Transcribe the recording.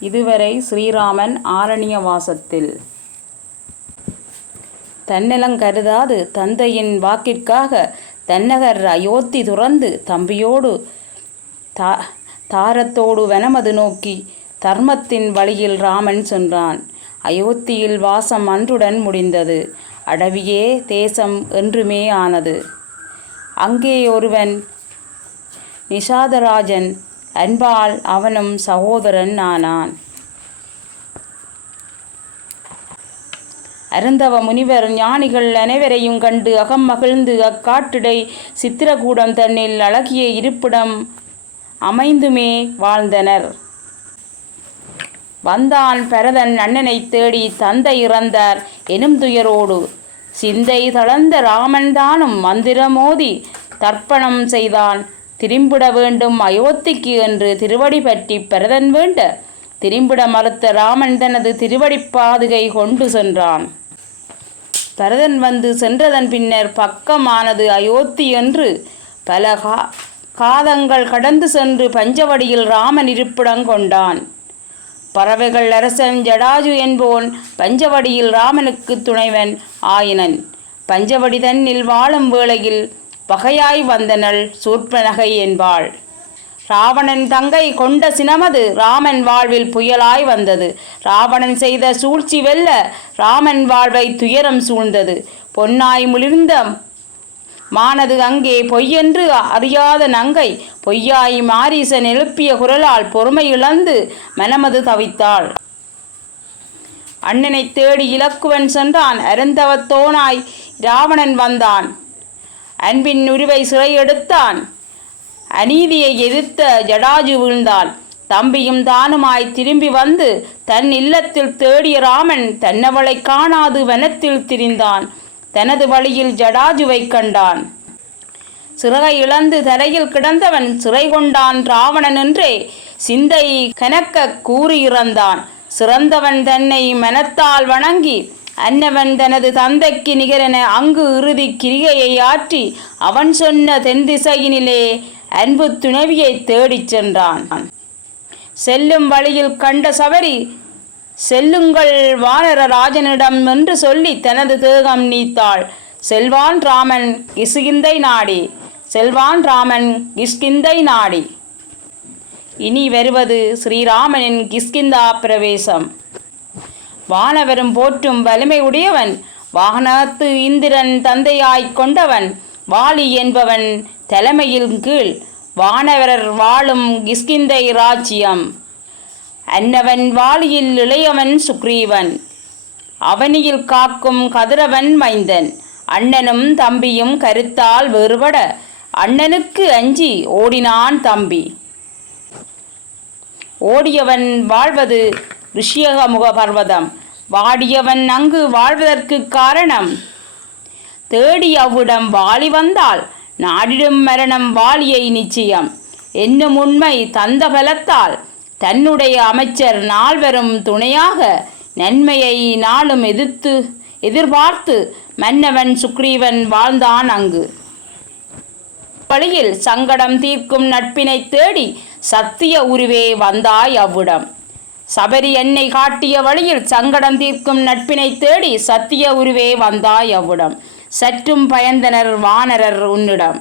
இதுவரை ஸ்ரீராமன் ஆரண்யவாசத்தில். தன்னலங்கருதாது தந்தையின் வாக்கிற்காக தன்னகர் அயோத்தி துறந்து தம்பியோடு தாரத்தோடு வனமது நோக்கி தர்மத்தின் வழியில் ராமன் சென்றான். அயோத்தியில் வாசம் அன்றுடன் முடிந்தது. அடவியே தேசம் என்றுமே ஆனது. அங்கே ஒருவன் நிஷாதராஜன், அன்பால் அவனும் சகோதரன் ஆனான். அருந்தவ முனிவர் ஞானிகள் அனைவரையும் கண்டு அகம் மகிழ்ந்து அக்காட்டிடை சித்திரகூடம் தன்னில் அழகிய இருப்பிடம் அமைந்துமே வாழ்ந்தனர். வந்தான் பரதன் அண்ணனை தேடி தந்தை இறந்தார் எனும் துயரோடு. சிந்தை தளர்ந்த ராமன் தானும் மந்திரமோதி தர்ப்பணம் செய்தான். திரும்பிட வேண்டும் அயோத்திக்கு என்று திருவடி பற்றி பரதன் வேண்ட திரும்பிட மறுத்த ராமன் தனது திருவடி பாதுகை கொண்டு சென்றான். பரதன் வந்து சென்றதன் பின்னர் பக்கமானது அயோத்தி என்று பல காதங்கள் கடந்து சென்று பஞ்சவடியில் ராமன் இருப்பிடம் கொண்டான். பறவைகள் அரசன் ஜடாஜு என்போன் பஞ்சவடியில் ராமனுக்கு துணைவன் ஆயினன். பஞ்சவடி தன்னில் வாழும் வேளையில் பகையாய் வந்தனள் சூர்பனகை என்பாள். ராவணன் தங்கை கொண்ட சினமது ராமன் வாழ்வில் புயலாய் வந்தது. ராவணன் செய்த சூழ்ச்சி வெல்ல ராமன் வாழ்வை துயரம் சூழ்ந்தது. பொன்னாய் முளிர்ந்த மானது அங்கே பொய்யென்று அறியாத நங்கை பொய்யாய் மாரீசன் எழுப்பிய குரலால் பொறுமை இழந்து மனமது தவித்தாள். அண்ணனை தேடி இலக்குவன் சென்றான். அருந்தவத்தோனாய் ராவணன் வந்தான். அன்பின் உருவை சிறை எடுத்தான். அநீதியை எதிர்த்த ஜடாஜு வீழ்ந்தான். தம்பியும் தானுமாய் திரும்பி வந்து தன் இல்லத்தில் தேடிய ராமன் தன்னவளை காணாது வனத்தில் திரிந்தான். தனது வழியில் ஜடாஜுவை கண்டான். சிறகை இழந்து தரையில் கிடந்தவன் சிறை கொண்டான் ராவணன் என்றே சிந்தை கனக்க கூறி இறந்தான். சிறந்தவன் தன்னை மனத்தால் வணங்கி அன்னவன் தனது தந்தைக்கு நிகரென அங்கு இறுதி கிரிகையை ஆற்றி அவன் சொன்ன தென் திசையினிலே அன்பு துணைவியை தேடிச் சென்றான். செல்லும் வழியில் கண்ட சபரி செல்லுங்கள் வானர ராஜனிடம் என்று சொல்லி தனது தேகம் நீத்தாள். செல்வான் ராமன் கிஷ்கிந்தை நாடி. செல்வான் ராமன் கிஷ்கிந்தை நாடி. இனி வருவது ஸ்ரீராமனின் கிஷ்கிந்தா பிரவேசம். வானவரும் போற்றும் வலிமை உடையவன், வாகனத்து இந்திரன் தந்தையாய்க் கொண்டவன், வாலி என்பவன் தலைமையின் கீழ் வானவரர் வாழும் கிஷ்கிந்தை ராஜ்யம். அன்னவன் வாலியில் இளையவன் சுக்ரீவன், அவனியில் காக்கும் கதிரவன் மைந்தன். அண்ணனும் தம்பியும் கருத்தால் வேறுபட அண்ணனுக்கு அஞ்சி ஓடினான் தம்பி. ஓடியவன் வாழ்வது ரிஷியகமுக பர்வதம். வாடியவன் அங்கு வாழ்வதற்கு காரணம், தேடி அவ்விடம் வாலி வந்தால் நாடிடும் மரணம் வாலியை நிச்சயம் என்னும் உண்மை தந்த பலத்தால் தன்னுடைய அமைச்சர் நால்வரும் துணையாக நன்மையை நாளும் எதிர்பார்த்து மன்னவன் சுக்ரீவன் வாழ்ந்தான் அங்கு. வழியில் சங்கடம் தீர்க்கும் நட்பினை தேடி சத்திய உருவே வந்தாய் அவ்விடம். சபரி என்னை காட்டிய வழியில் சங்கடம் தீர்க்கும் நட்பினை தேடி சத்திய உருவே வந்தாய் அவ்விடம். சற்றும் பயந்தனர் வானரர் உன்னிடம்.